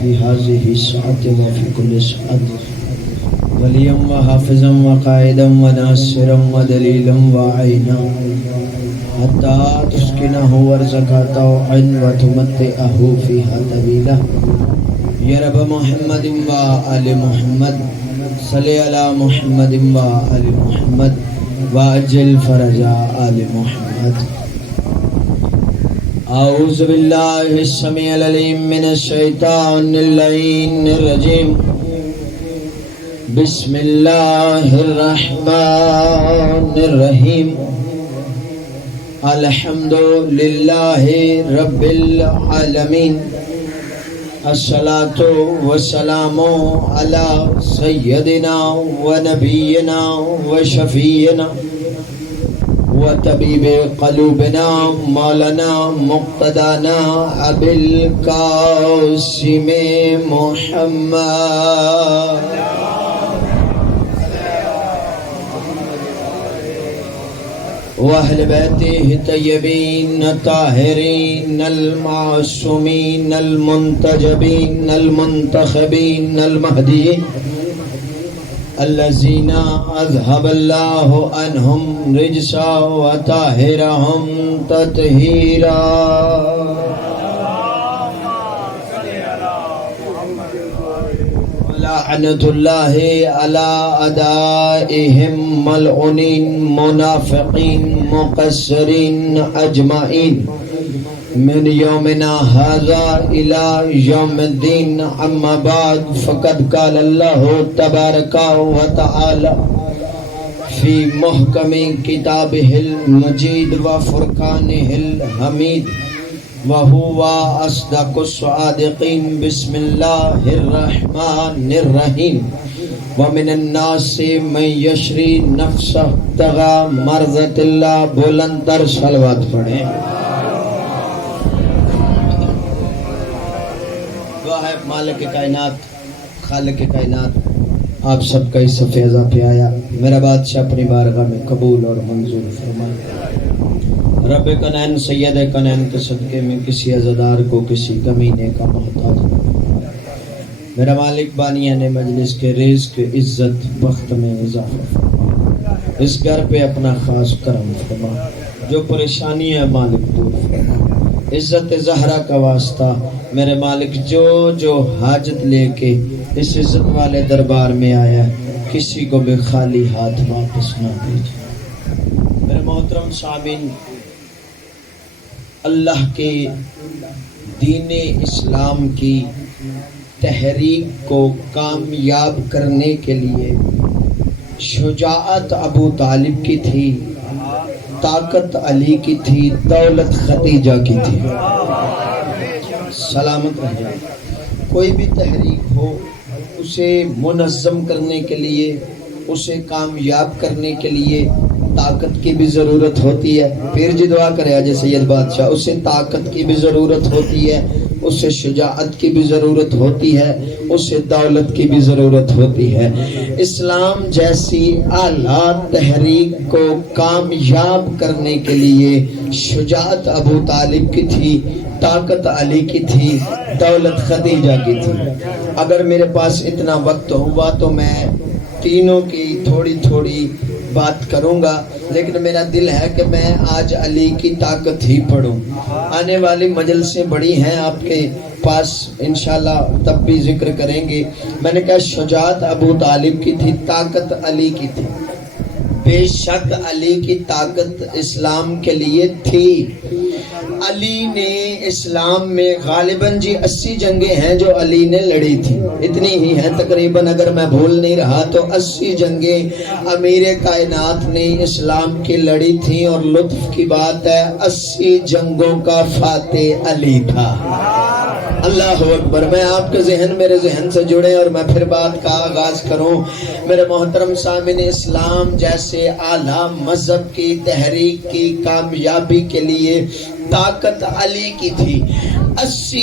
في هذه الساعة وفي كل ساعة وليا وحافظا وقائدا وناصرا ودليلا وعينا حتى تسكنه وارزقا طوعا وتمتعه فيها طويلا يا رب محمد وآل محمد صل على محمد وآل محمد وأجل فرج آل محمد. اعوذ باللہ السمیع العلیم من الشیطان اللعین الرجیم. بسم اللہ الرحمن الرحیم. الحمد للہ رب العالمین. الصلاة والسلام علی سیدنا و نبینا و شفینا وطبیب قلوبنا مولانا مقتدانا ابی القاسم محمد واہل بیتہ الطیبین الطاہرین المعصومین المنتجبین المنتخبین المہدیین الذین اذهب اللہ عنہم رجسا وطاہرہم تطہیرا. لعنت اللہ علی اعدائہم ملعونین منافقین مقصرین اجمعین من یومنا هذا الى یوم الدین. اما بعد فقد قال اللہ تبارک و تعالی فی محکم کتابہ المجید و فرقانہ الحمید وہو اصدق الصادقین. بسم اللہ الرحمن الرحیم. ومن الناس من یشری نفسہ ابتغاء مرضات اللہ. بلند تر صلوات پڑھیں. مالک کائنات خالق کائنات آپ سب کا اس فیضہ پہ آیا. میرا بادشاہ اپنی بارگاہ میں قبول اور منظور فرمائے. رب کنین سید کنین کے صدقے میں کسی عزادار کو کسی کمینے کا محتاج نہ. میرا مالک بانیان مجلس کے رزق عزت وقت میں اضافہ فرما. اس گھر پہ اپنا خاص کرم فرما. جو پریشانی ہے مالک دور فرما. عزت زہرا کا واسطہ میرے مالک جو حاجت لے کے اس عزت والے دربار میں آیا کسی کو بھی خالی ہاتھ واپس نہ بھیجے. میرے محترم سامعین، اللہ کے دین اسلام کی تحریک کو کامیاب کرنے کے لیے شجاعت ابو طالب کی تھی، طاقت علی کی تھی، دولت خدیجہ کی تھی. سلامت رہ جائے. کوئی بھی تحریک ہو اسے منظم کرنے کے لیے، اسے کامیاب کرنے کے لیے طاقت کی بھی ضرورت ہوتی ہے. پھر جی دعا کرے آج سید بادشاہ. اسے طاقت کی بھی ضرورت ہوتی ہے، اسے شجاعت کی بھی ضرورت ہوتی ہے، اسے دولت کی بھی ضرورت ہوتی ہے. اسلام جیسی اعلیٰ تحریک کو کامیاب کرنے کے لیے شجاعت ابو طالب کی تھی، طاقت علی کی تھی، دولت خدیجہ کی تھی. اگر میرے پاس اتنا وقت ہوا تو میں تینوں کی تھوڑی تھوڑی بات کروں گا، لیکن میرا دل ہے کہ میں آج علی کی طاقت ہی پڑھوں. آنے والی مجلسیں بڑی ہیں آپ کے پاس، انشاءاللہ تب بھی ذکر کریں گے. میں نے کہا شجاعت ابو طالب کی تھی، طاقت علی کی تھی. بے شک علی کی طاقت اسلام کے لیے تھی. علی نے اسلام میں غالباً 80 جنگیں ہیں جو علی نے لڑی تھی، اتنی ہی ہیں تقریباً، اگر میں بھول نہیں رہا تو 80 جنگیں امیر کائنات نے اسلام کی لڑی تھیں. اور لطف کی بات ہے 80 جنگوں کا فاتح علی تھا. اللہ اکبر. میں آپ کے ذہن میرے ذہن سے جڑے اور میں پھر بات کا آغاز کروں. میرے محترم سامعین، اسلام جیسے اعلیٰ مذہب کی تحریک کی کامیابی کے لیے طاقت علی کی تھی. 80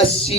80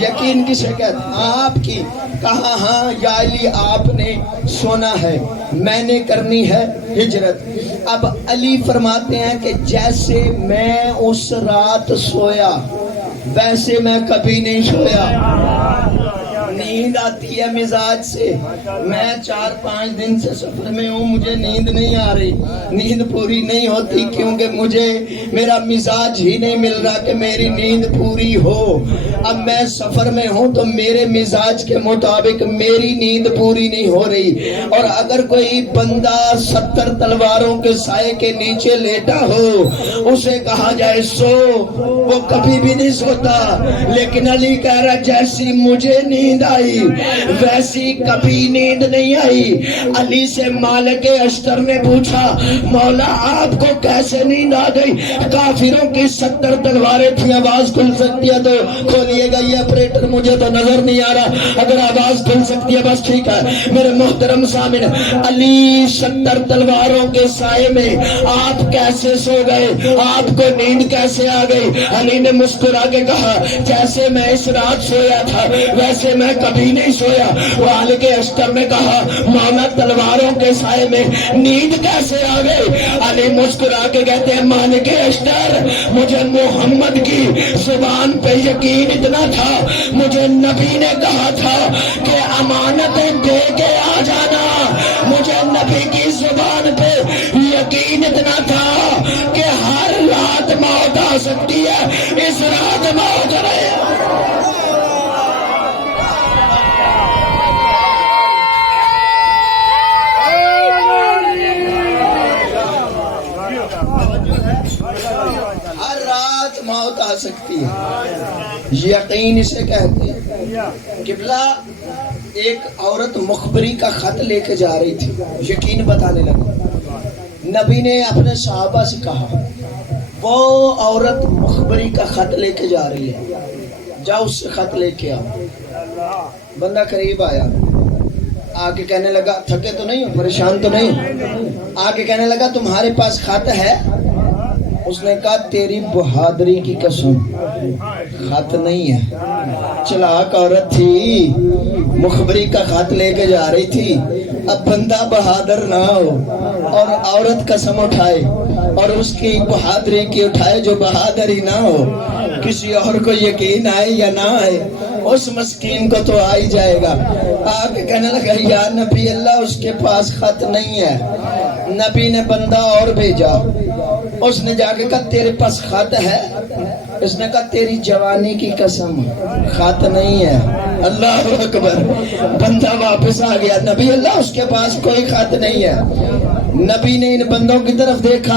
یقین کسے کہتے ہیں؟ آپ کی کہا ہاں یا علی آپ نے سونا ہے، میں نے کرنی ہے ہجرت۔ اب علی فرماتے ہیں کہ جیسے میں اس رات سویا ویسے میں کبھی نہیں سویا۔ نیند آتی ہے مزاج سے، میں 4-5 دن سے سفر میں ہوں، مجھے نیند نہیں آ رہی، نیند پوری نہیں ہوتی کیونکہ مجھے میرا مزاج ہی نہیں مل رہا کہ میری نیند پوری ہو۔ اب میں سفر میں ہوں تو میرے مزاج کے مطابق میری نیند پوری نہیں ہو رہی، اور اگر کوئی بندہ 70 تلواروں کے سائے کے نیچے لیٹا ہو اسے کہا جائے سو، وہ کبھی بھی نہیں سوتا۔ لیکن علی کہہ رہا جیسی مجھے نیند آئی ویسی کبھی نیند نہیں آئی۔ علی سے مالک اشتر نے پوچھا مولا آپ کو کیسے نیند آ گئی؟ کافروں کی 70 تلواریں تھیں، آواز کھل سکتی ہے تو کھولیے گا یہ آپریٹر، مجھے تو نظر نہیں آ رہا، اگر آواز کھل سکتی ہے بس ٹھیک ہے۔ میرے محترم سامنے علی 70 تلواروں کے سائے میں آپ کیسے سو گئے؟ آپ کو نیند کیسے آ گئی؟ علی نے مسکرا کے کہا جیسے میں اس رات سویا تھا ویسے میں کبھی نہیں سویا۔ مالک اشتر نے کہا مولا تلواروں کے سائے میں نیند کیسے آ گئی؟ علی مسکرا کے کہتے ہیں مالک اشتر مجھے محمد کی زبان پہ یقین اتنا تھا، مجھے نبی نے کہا تھا کہ امانتیں دے کے آ جانا، مجھے نبی کی زبان پہ یقین اتنا تھا کہ ہر رات موت آ سکتی ہے، اس رات موت رہے۔ ہر رات موت آ سکتی ہے، یقین اسے کہتے ہیں۔ قبلہ ایک عورت مخبری کا خط لے کے جا رہی تھی، یقین بتانے لگی۔ نبی نے اپنے صحابہ سے کہا وہ عورت مخبری کا خط لے کے جا رہی ہے، جاؤ اس سے خط لے کے آؤ۔ بندہ قریب آیا، آگے کہنے لگا تھکے تو نہیں ہو، پریشان تو نہیں ہو؟ آگے کہنے لگا تمہارے پاس خط ہے؟ اس نے کہا تیری بہادری کی قسم خط نہیں ہے۔ چلاک عورت تھی، مخبری کا خط لے کے جا رہی تھی۔ اب بندہ بہادر نہ ہو اور عورت قسم اٹھائے اور اس کی بہادری کی اٹھائے جو بہادر ہی نہ ہو، کسی اور کو یقین آئے یا نہ آئے اس مسکین کو تو آ ہی جائے گا۔ آگے کہنے لگا یا نبی اللہ اس کے پاس خط نہیں ہے۔ نبی نے بندہ اور بھیجا، اس نے جا کے کہا تیرے پاس خط ہے؟ اس نے کہا تیری جوانی کی قسم خط نہیں ہے۔ اللہ اکبر، بندہ واپس آ گیا، نبی اللہ اس کے پاس کوئی خط نہیں ہے۔ نبی نے ان بندوں کی طرف دیکھا،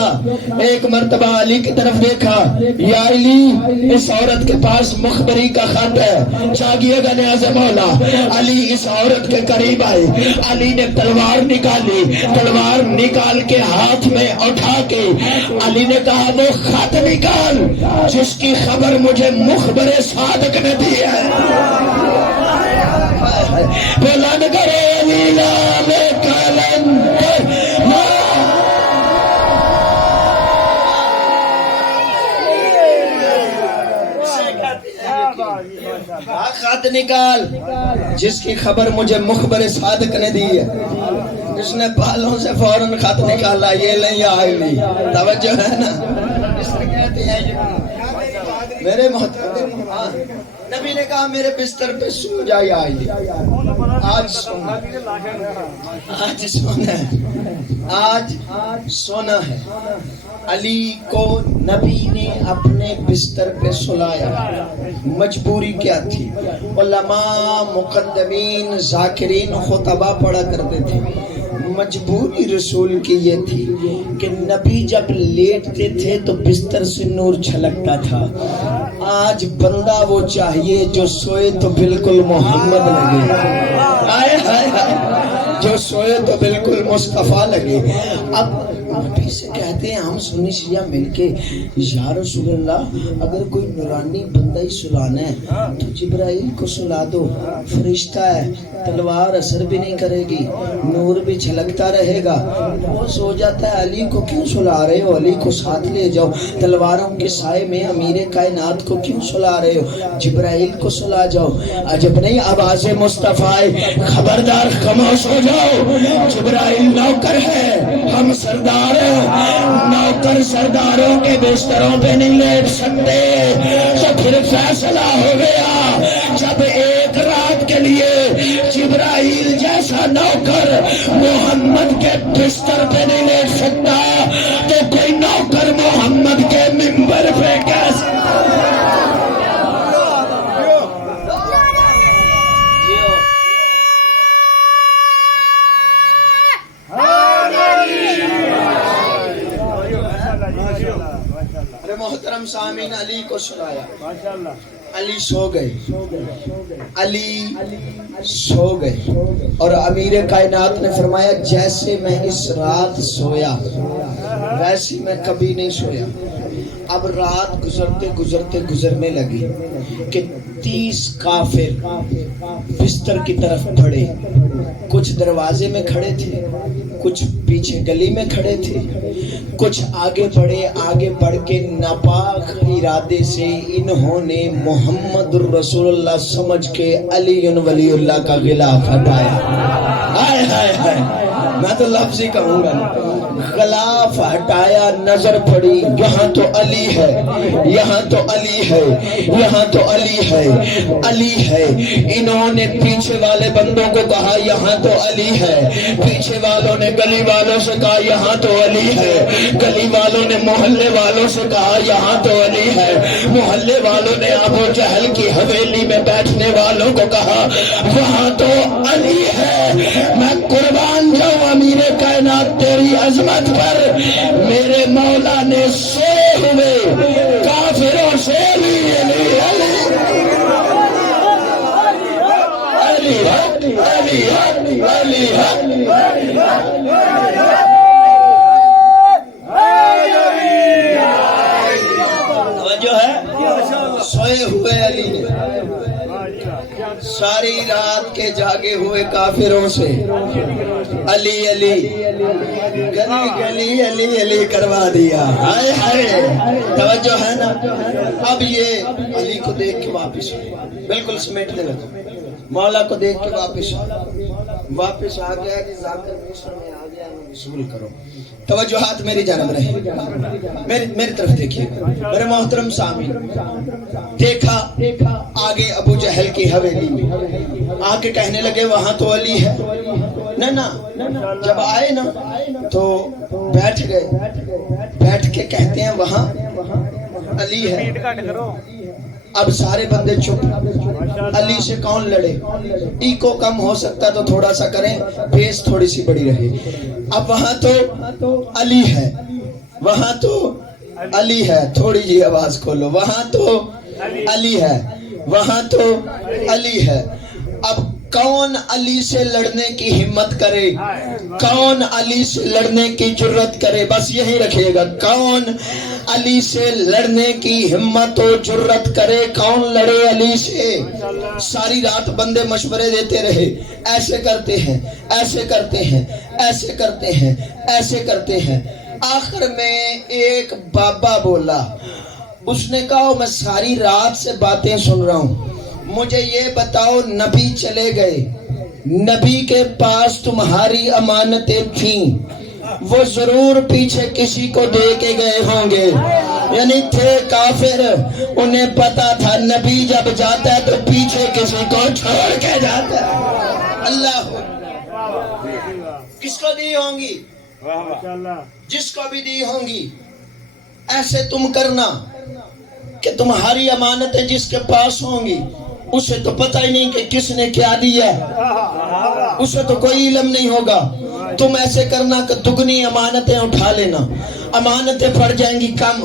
ایک مرتبہ علی کی طرف دیکھا، یا علی اس عورت کے پاس مخبری کا خط ہے، چاہیے گا نیاز مولا۔ علی اس عورت کے قریب آئے، علی نے تلوار نکالی، تلوار نکال کے ہاتھ میں اٹھا کے علی نے کہا وہ خط نکال جس کی خبر مجھے مخبر صادق نے دی ہے۔ بلند کرے نیلام کلندر خط نکال جس کی خبر مجھے مخبر صادق نے دی ہے۔ اس نے بالوں سے فوراً خط نکالا، یہ لیں یا علی، توجہ ہے نا؟ اس نے کہتے ہیں میرے محترم، نبی نے کہا میرے بستر پہ سو جا یا علی، آج سونا، آج سونا ہے، آج سونا ہے۔ علی کو نبی نے اپنے بستر پہ سلایا، مجبوری کیا تھی؟ علماء مقدمین ذاکرین خطبہ پڑھا کرتے تھے، مجبوری رسول کی یہ تھی کہ نبی جب لیٹتے تھے تو بستر سے نور چھلکتا تھا۔ آج بندہ وہ چاہیے جو سوئے تو بالکل محمد لگے۔ آئے ہائے ہائے، جو سوئے تو بالکل مصطفیٰ لگے. اب نبی سے کہتے ہیں ہم سنی شیعہ مل کے یا رسول اللہ اگر کوئی نورانی بندہ ہی سلانا ہے تو جبرائیل کو سلا دو, فرشتہ ہے, تلوار اثر بھی نہیں کرے گی, نور بھی چھلکتا رہے گا. وہ سو جاتا ہے, علی کو کیوں سلا رہے ہو, علی کو ساتھ لے جاؤ, تلواروں کے سائے میں امیر کائنات کو کیوں سلا رہے ہو, جبرائیل کو سلا جاؤ. عجب نہیں, آواز مصطفیٰ, خبردار خاموش ہو جاؤ, جبرائیل نوکر ہے, ہم سردار ہیں, نوکر سرداروں کے بستروں پہ نہیں لیٹ سکتے. تو پھر فیصلہ ہو گیا جب ایک رات کے لیے جبرائیل جیسا نوکر محمد کے بستر پہ نہیں لیٹ سکتا تو کوئی نوکر محمد کے منبر پہ کیسے. محترم سامعین, علی کو سلایا, علی سو گئے, علی سو گئے, اور امیر کائنات نے فرمایا جیسے میں اس رات سویا ویسے میں کبھی نہیں سویا. اب رات گزرتے گزرتے گزرنے لگی کہ 30 کافر بستر کی طرف بڑھے, کچھ دروازے میں کھڑے تھے, کچھ پیچھے گلی میں کھڑے تھے, کچھ آگے بڑھے. آگے بڑھ کے ناپاک ارادے سے انہوں نے محمد الرسول اللہ سمجھ کے علی ولی اللہ کا غلاف ہٹایا. ہائے ہائے ہائے, میں تو لفظ ہی کہوں گا, غلاف ہٹایا, نظر پڑی یہاں تو علی ہے, یہاں تو علی ہے, یہاں تو علی ہے, علی ہے. انہوں نے پیچھے والے بندوں کو کہا یہاں تو علی ہے, پیچھے والوں نے گلی والوں سے کہا یہاں تو علی ہے, گلی والوں نے محلے والوں سے کہا یہاں تو علی ہے, محلے والوں نے ابو جہل کی حویلی میں بیٹھنے والوں کو کہا وہاں تو علی ہے. میں قربان جاؤں امیر کائنات تیری عظمت پر, میرے مولا نے سوئے ہوئے کافروں سے علی علی علی علی علی علی توجہ ہے, سوئے ہوئے علی نے ساری رات کے جاگے ہوئے کافروں سے علی علی گلی گلی علی علی کروا دیا. ہائے ہائے, توجہ ہے نا. اب یہ علی کو دیکھ کے واپس بالکل سمیٹنے لگا, مولا کو دیکھ کے واپس آ گیا کہ ذاکر مصر میں آ گیا, وصول کرو. توجہات میری جانب رہے, میری طرف دیکھیے میرے محترم سامعین. دیکھا آگے ابو جہل کی حویلی میں آ کے کہنے لگے وہاں تو علی ہے. نا جب آئے نا تو بیٹھ گئے, بیٹھ کے کہتے ہیں وہاں علی ہے. اب سارے بندے چپ, علی سے کون لڑے, ایکو کم ہو سکتا تو تھوڑا سا کریں, بیس تھوڑی سی بڑی رہے. اب وہاں تو علی ہے, وہاں تو علی ہے, تھوڑی جی آواز کھولو, وہاں تو علی ہے, وہاں تو علی ہے. اب کون علی سے لڑنے کی ہمت کرے, کون علی سے لڑنے کی جرت کرے, بس یہی رکھیے گا, کون علی سے لڑنے کی ہمت و جرت کرے, کون لڑے علی سے. ساری رات بندے مشورے دیتے رہے, ایسے کرتے ہیں, ایسے کرتے ہیں, ایسے کرتے ہیں, ایسے کرتے ہیں. آخر میں ایک بابا بولا, اس نے کہا میں ساری رات سے باتیں سن رہا ہوں, مجھے یہ بتاؤ نبی چلے گئے, نبی کے پاس تمہاری امانتیں تھیں, وہ ضرور پیچھے کسی کو دے کے گئے ہوں گے. یعنی تھے کافر, انہیں پتا تھا نبی جب جاتا ہے تو پیچھے کسی کو چھوڑ کے جاتا ہے. اللہ کس کو دی ہوں گی, جس کو بھی دی ہوں گی. ایسے تم کرنا کہ تمہاری امانتیں جس کے پاس ہوں گی اسے تو پتہ ہی نہیں کہ کس نے کیا دیا, اسے تو کوئی علم نہیں ہوگا. تم ایسے کرنا کہ دگنی امانتیں اٹھا لینا, امانتیں پڑ جائیں گی کم,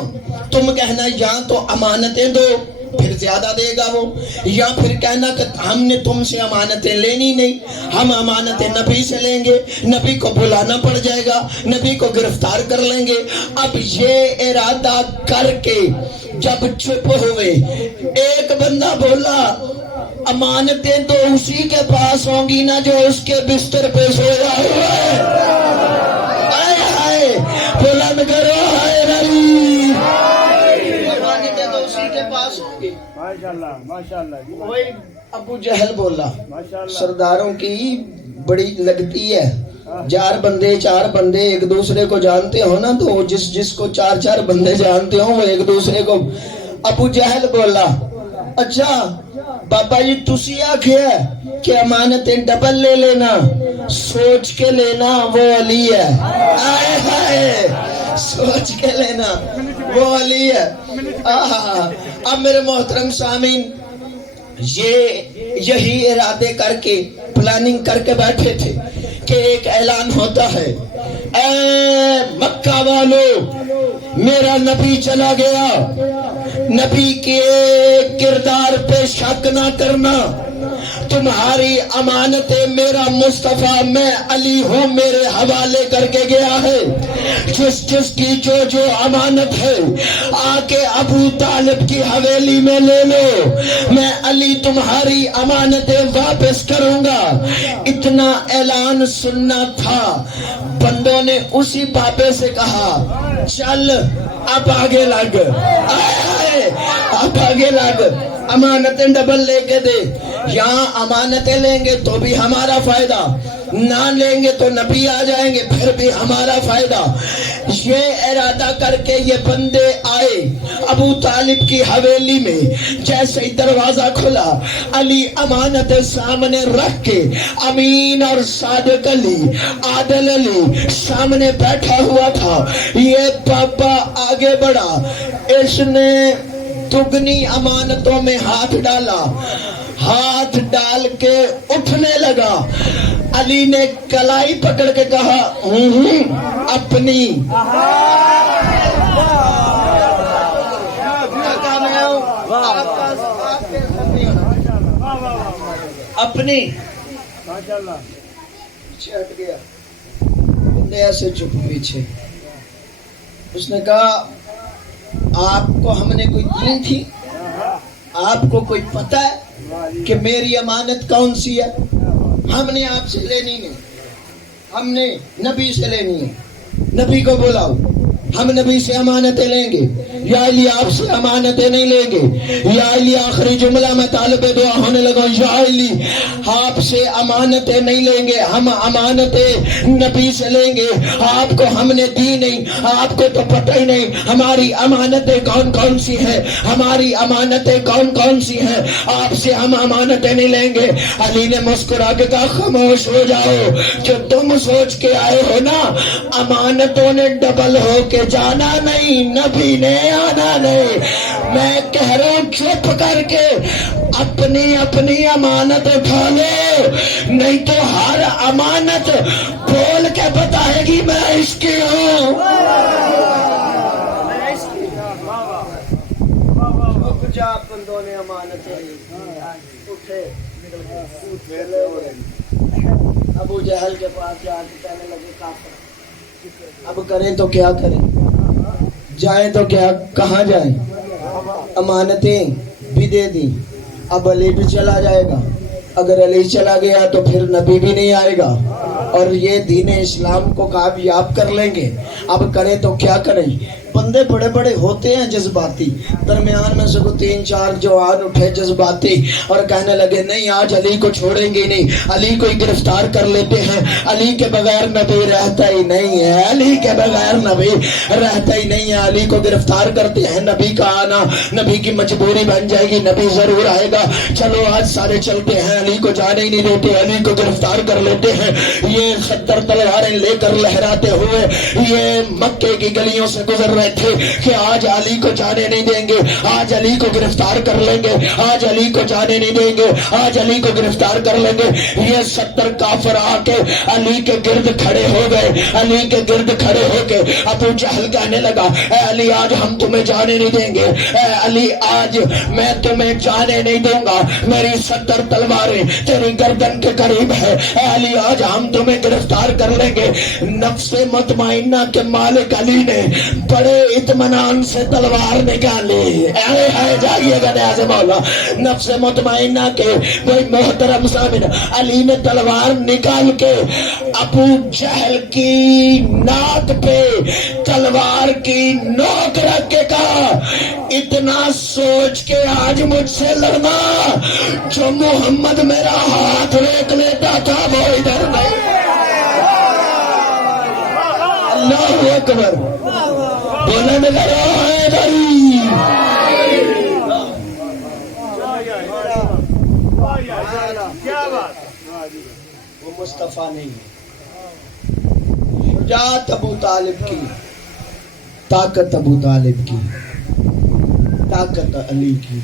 تم کہنا یا تو امانتیں دو پھر زیادہ دے گا وہ، یا پھر کہنا کہ ہم نے تم سے امانتیں لینی نہیں، ہم امانتیں نبی سے لیں گے، نبی کو بلانا پڑ جائے گا، نبی کو گرفتار کر لیں گے۔ اب یہ ارادہ کر کے جب چپ ہوئے، ایک بندہ بولا امانتیں تو اسی کے پاس ہوں گی نا جو اس کے بستر پہ سویا ہوا ہے۔ آئے ہائے بلند کرو ہائے رئی، امانتیں تو اسی کے پاس ہوں گی۔ ماشاءاللہ وہی ابو جہل بولا سرداروں کی بڑی لگتی ہے، چار بندے ایک دوسرے کو جانتے ہو نا، تو جس کو چار بندے جانتے ہو وہ ایک دوسرے کو۔ ابو جہل بولا اچھا بابا جی تسی آکھیا ہے کہ امانتیں ڈبل لے لینا، سوچ کے لینا وہ علی ہے۔ آئے ہائے سوچ کے لینا وہ علی ہے۔ اب میرے محترم سامعین، یہی ارادے کر کے پلاننگ کر کے بیٹھے تھے کہ ایک اعلان ہوتا ہے، اے مکہ والو میرا نبی چلا گیا، نبی کے کردار پہ شک نہ کرنا، تمہاری امانتیں میرا مصطفیٰ میں علی ہوں میرے حوالے کر کے گیا ہے، جس کی جو امانت ہے آ کے ابو طالب کی حویلی میں لے لو، میں علی تمہاری امانتیں واپس کروں گا۔ اتنا اعلان سننا تھا، بندوں نے اسی بابے سے کہا چل اب آگے لگ، اب آگے لگ، امانتیں ڈبل لے کے دے، یہاں امانتیں لیں گے تو بھی ہمارا فائدہ، نہ لیں گے تو نبی آ جائیں گے پھر بھی ہمارا فائدہ۔ یہ ارادہ کر کے یہ بندے آئے ابو طالب کی حویلی میں، جیسے ہی دروازہ کھلا علی امانتیں سامنے رکھ کے، امین اور صادق علی، عادل علی سامنے بیٹھا ہوا تھا، یہ بابا آگے بڑھا، اس نے دگنی امانتوں میں ہاتھ ڈالا، ہاتھ ڈال کے اٹھنے لگا، علی نے کلائی پکڑ کے کہا اپنی، اپنی پیچھے ہٹ گیا، بندے ایسے چپ پیچھے، اس نے کہا آپ کو ہم نے کوئی دین تھی، آپ کو کوئی پتہ ہے کہ میری امانت کون سی ہے؟ ہم نے آپ سے لینی نہیں، ہم نے نبی سے لینی ہے، نبی کو بلاؤ، ہم نبی سے امانتیں لیں گے، یا علی آپ سے امانتیں نہیں لیں گے، یا علی آخری جملہ میں طالب دعا ہونے لگا، یا علی آپ سے امانتیں نہیں لیں گے، ہم امانتیں نبی سے لیں گے، آپ کو ہم نے دی نہیں، آپ کو تو پتہ ہی نہیں ہماری امانتیں کون کون سی ہیں، ہماری امانتیں کون کون سی ہیں، آپ سے ہم امانتیں نہیں لیں گے۔ علی نے مسکرا کے کہا خاموش ہو جاؤ، جو تم سوچ کے آئے ہو نا، امانتوں نے ڈبل ہو کے جانا نہیں، نبی نے آنا نہیں، میں کہہ رہا ہوں چپ کر کے اپنی امانت اٹھا لو، نہیں تو ہر امانت بول کے بتائے گی میں اس کی ہوں۔ جا بندوں نے امانتیں اٹھے، ابو جہل کے پاس جا کے کہنے لگے کافر، اب کریں تو کیا کریں، جائیں تو کیا، کہاں جائیں، امانتیں بھی دے دی، اب علی بھی چلا جائے گا، اگر علی چلا گیا تو پھر نبی بھی نہیں آئے گا، اور یہ دین اسلام کو کامیاب کر لیں گے، اب کریں تو کیا کریں۔ بندے بڑے بڑے ہوتے ہیں جذباتی، درمیان میں سے کو 3-4 جوان اٹھے جذباتی اور کہنے لگے نہیں آج علی کو چھوڑیں گے نہیں، علی کو گرفتار کر لیتے ہیں، علی کے بغیر نبی رہتا ہی نہیں ہے، علی کے بغیر نبی رہتا ہی نہیں ہے، علی کو گرفتار کرتے ہیں، نبی کا آنا نبی کی مجبوری بن جائے گی، نبی ضرور آئے گا، چلو آج سارے چلتے ہیں، علی کو جانے ہی نہیں دیتے، علی کو گرفتار کر لیتے ہیں۔ یہ 70 تلواریں لے کر لہراتے ہوئے یہ مکے کی گلیوں سے گزر رہے رہے تھے کہ آج علی کو جانے نہیں دیں گے, آج علی کو گرفتار کر لیں گے, آج علی کو جانے نہیں دیں گے, آج علی کو گرفتار کر لیں گے. یہ 70 کافر آ کے علی کے گرد کھڑے ہو گئے, علی کے گرد کھڑے ہو کے ابو جہل کہنے لگا, اے علی آج ہم تمہیں جانے نہیں دیں گے, اے علی آج میں تمہیں جانے نہیں دوں گا, میری 70 تلواریں تیری گردن کے قریب ہے, اے علی آج ہم تمہیں گرفتار کر لیں گے. نفس مطمئنہ کے مالک علی نے بڑے اطمینان سے تلوار نکالی. جائیے گا نیاز مولا, نفس مطمئنہ کے کوئی محترم سامن علی نے تلوار نکال کے ابو جہل کی ناک پہ تلوار کی نوک رکھ کے کہا, اتنا سوچ کے آج مجھ سے لڑنا, جو محمد میرا ہاتھ روک لیتا تھا وہ ادھر نہیں. اللہ اکبر, بولنے لگا ہے بھائی. وہ مصطفیٰ نہیں ہے, شجاعت ابو طالب کی, طاقت ابو طالب کی, طاقت علی کی,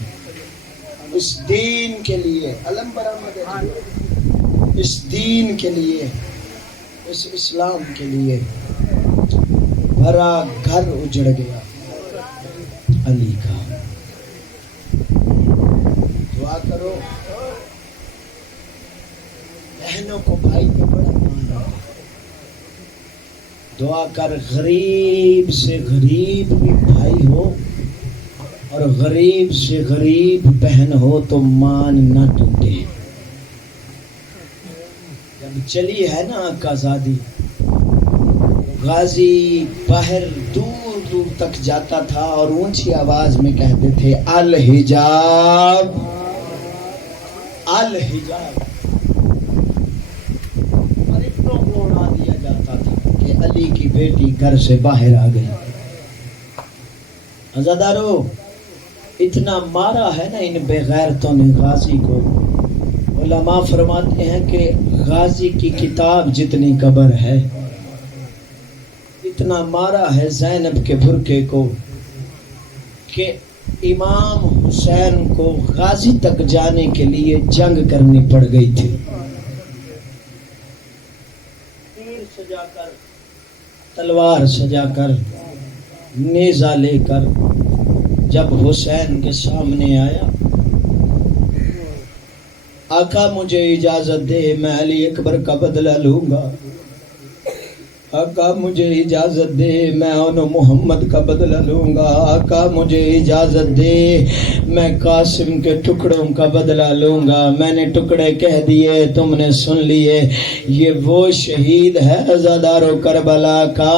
اس دین کے لیے علم برآمد ہے, اس دین کے لیے, اس اسلام کے لیے بھرا گھر اجڑ گیا علی کا. دعا کرو بہنوں کو بھائی پہ بڑا مان رہا ہے. دعا کر غریب سے غریب بھی بھائی ہو اور غریب سے غریب بہن ہو تو مان نہ ٹوٹے. جب چلی ہے نا آقا زادی, غازی باہر دور دور تک جاتا تھا اور اونچی آواز میں کہتے تھے الحجاب الحجاب. فرشتوں کو اڑا دیا جاتا تھا کہ علی کی بیٹی گھر سے باہر آ گئی. عزادارو, اتنا مارا ہے نا ان بے غیرتوں نے غازی کو. علماء فرماتے ہیں کہ غازی کی کتاب جتنی قبر ہے, اتنا مارا ہے زینب کے برقعے کو کہ امام حسین کو غازی تک جانے کے لیے جنگ کرنی پڑ گئی تھی. تیر سجا کر, تلوار سجا کر, نیزہ لے کر جب حسین کے سامنے آیا, آقا مجھے اجازت دے میں علی اکبر کا بدلہ لوں گا, آقا مجھے اجازت دے میں ان محمد کا بدلہ لوں گا, آقا مجھے اجازت دے میں قاسم کے ٹکڑوں کا بدلہ لوں گا. میں نے ٹکڑے کہہ دیے, تم نے سن لیے. یہ وہ شہید ہے عزادارو کربلا کا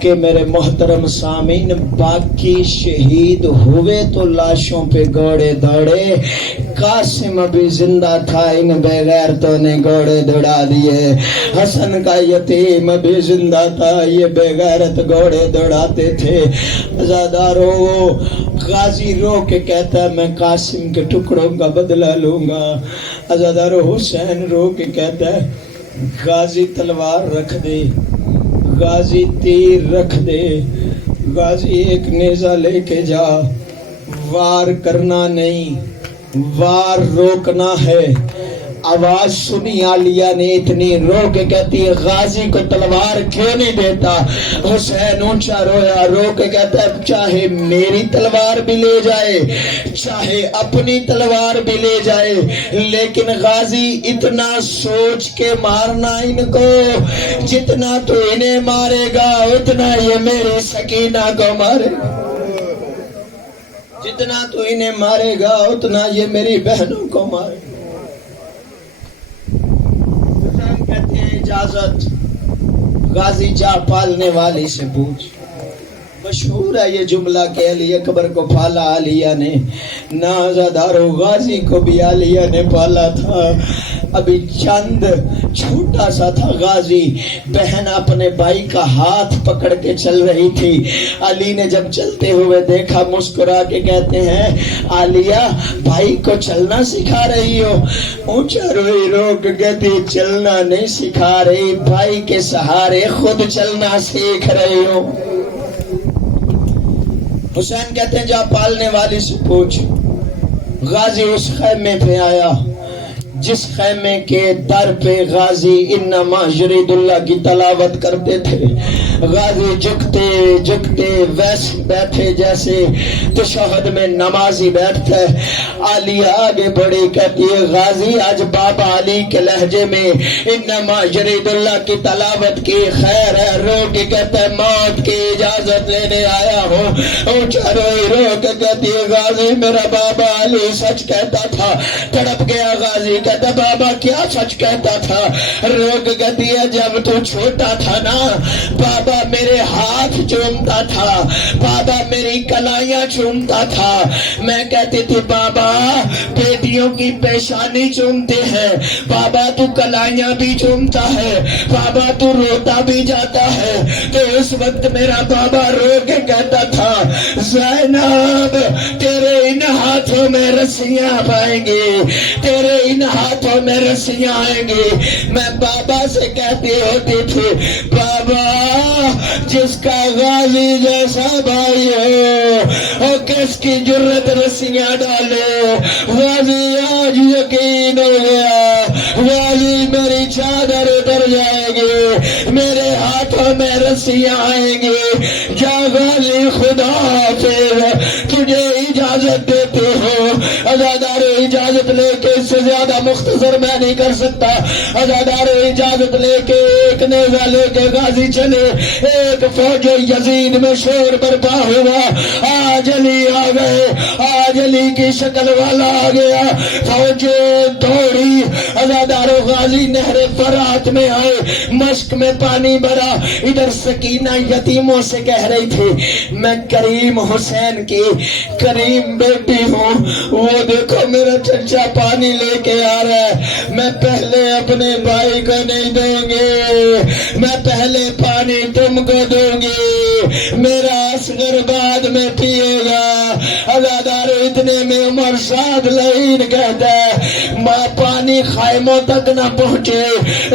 کہ میرے محترم سامعین, باقی شہید ہوئے تو لاشوں پہ گھوڑے دوڑے, قاسم ابھی زندہ تھا, ان بے غیرتوں نے گھوڑے دوڑا دیے. حسن کا یتیم ابھی زندہ تھا, یہ بے غیرت گھوڑے دوڑاتے تھے. عزادارو, غازی رو کے کہتا ہے میں قاسم کے ٹکڑوں کا بدلہ لوں گا. عزادارو, حسین رو کے کہتا ہے غازی تلوار رکھ دے, غازی تیر رکھ دے, غازی ایک نیزہ لے کے جا, وار کرنا نہیں, وار روکنا ہے. آواز سنی عالیہ نے اتنی رو کے کہتی ہے غازی کو تلوار کیوں نہیں دیتا. حسین اونچا رویا, رو کے کہتا ہے چاہے میری تلوار بھی لے جائے, چاہے اپنی تلوار بھی لے جائے, لیکن غازی اتنا سوچ کے مارنا ان کو, جتنا تو انہیں مارے گا اتنا یہ میری سکینہ کو مارے گا, جتنا تو انہیں مارے گا اتنا یہ میری بہنوں کو مارے گا. کہتے ہیں اجازت, غازی جا پالنے والی سے پوچھ. مشہور ہے یہ جملہ کہ علی اکبر کو پالا عالیہ نے, نازدارو غازی کو بھی عالیہ نے پالا تھا. ابھی چند چھوٹا سا تھا غازی, بہن اپنے بھائی کا ہاتھ پکڑ کے چل رہی تھی. علی نے جب چلتے ہوئے دیکھا مسکرا کے کہتے ہیں عالیہ بھائی کو چلنا سکھا رہی ہو. اونچا روئی رو کے کہتی چلنا نہیں سکھا رہی, بھائی کے سہارے خود چلنا سیکھ رہی ہو. حسین کہتے ہیں جا پالنے والی سے پوچھ، غازی اس خیمے پہ آیا جس خیمے کے در پہ غازی انما یرید اللہ کی تلاوت کرتے تھے. غازی جھکتے جھکتے ویسے بیٹھے جیسے تشہد میں نمازی بیٹھتا ہے. عالیہ آگے بڑھی کہتی ہے غازی آج بابا علی کے لہجے میں انما یرید اللہ کی تلاوت کی خیر ہے. رو کے کہتا ہے موت کی اجازت لینے آیا ہوں. اونچا روئی رو کے کہتی ہے غازی میرا بابا علی سچ کہتا تھا. تڑپ گیا غازی کہتا بابا کیا سچ کہتا تھا. روک کہتی ہے جب تو چھوٹا تھا نا بابا میرے ہاتھ چومتا تھا، بابا میری کلائیاں چومتا تھا. میں کہتی تھی بابا بیٹیوں کی پیشانی چومتے ہیں، بابا تو کلائیاں بھی چومتا ہے، بابا تو روتا بھی جاتا ہے. تو اس وقت میرا بابا رو کے کہتا تھا زینب تیرے ان ہاتھوں میں رسیاں پائیں گے، تیرے ان ہاتھوں میں رسیاں آئیں گے. میں بابا سے کہتی ہوتی تھی بابا جس کا غازی جیسا بھائی ہو اور کس کی جرت رسیاں ڈالے. غازی آج یقین ہو گیا غازی میری چادر اتر جائے گی، میرے ہاتھوں میں رسیاں آئیں گی. جا غازی خدا پھر تجھے اجازت دیتے ہو. عزادار اجازت لے کے اس سے زیادہ مختصر میں نہیں کر سکتا. عزادار اجازت لے کے ایک نیزہ لے کے غازی چلے. ایک فوج یزید میں شور برپا ہوا. آج علی آ گئے، آج علی کی شکل والا آ گیا. فوج دوڑی. عزادار غازی نہر فرات میں آئے، مشک میں پانی بھرا. ادھر سکینہ یتیموں سے کہہ رہی تھی میں کریم حسین کی کریم بیٹی ہوں، وہ دیکھو میرا چچا پانی لے کے آ رہا ہے. میں پہلے اپنے بھائی کو نہیں دوں گی، میں پہلے پانی تم کو دوں گی، میرا اصغر بعد میں پیے گا. عزادار اتنے میں عمر سعد لعین کہتا ہے ماں پانی خیموں تک نہ پہنچے.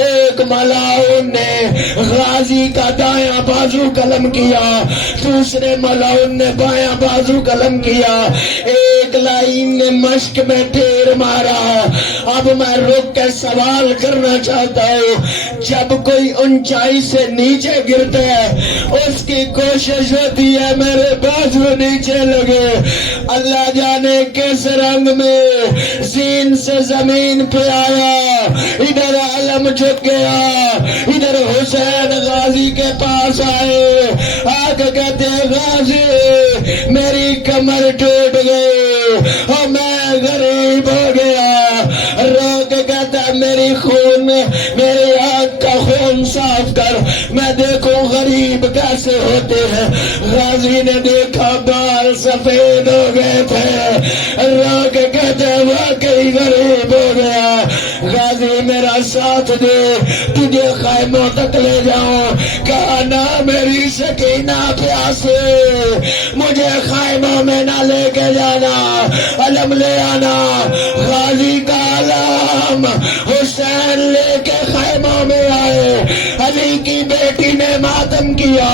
ایک ملاؤن نے غازی کا دایاں بازو قلم کیا، دوسرے ملاؤن نے بایاں بازو قلم کیا. ایک لائن نے مشک میں ٹیر مارا. اب میں رک کے سوال کرنا چاہتا ہوں جب کوئی اونچائی سے نیچے گرتا ہے اس کی کوشش ہوتی ہے میرے بازو نیچے لگے. اللہ جانے کس رنگ میں زین سے زمین پہ آیا. ادھر علم جھک گیا، ادھر حسین غازی کے پاس آئے. آگے کہتے ہیں غازی میری کمر ٹوٹ گئی اور میں غریب ہو گیا. روک کہتا میری خون میری آنکھ کا خون صاف کر میں دیکھوں غریب کیسے ہوتے ہیں. غازی نے دیکھا بال سفید ہو گئے تھے. روک کہتے واقعی غریب ہو گیا. غازی میرا ساتھ دے تجھے خیموں تک لے جاؤں. کہا نہ میری سکینہ پیاسے مجھے خیموں میں نہ لے کے جانا، علم لے آنا. غازی کا علم حسین لے کے خیموں میں آئے. علی کی بیٹی نے ماتم کیا.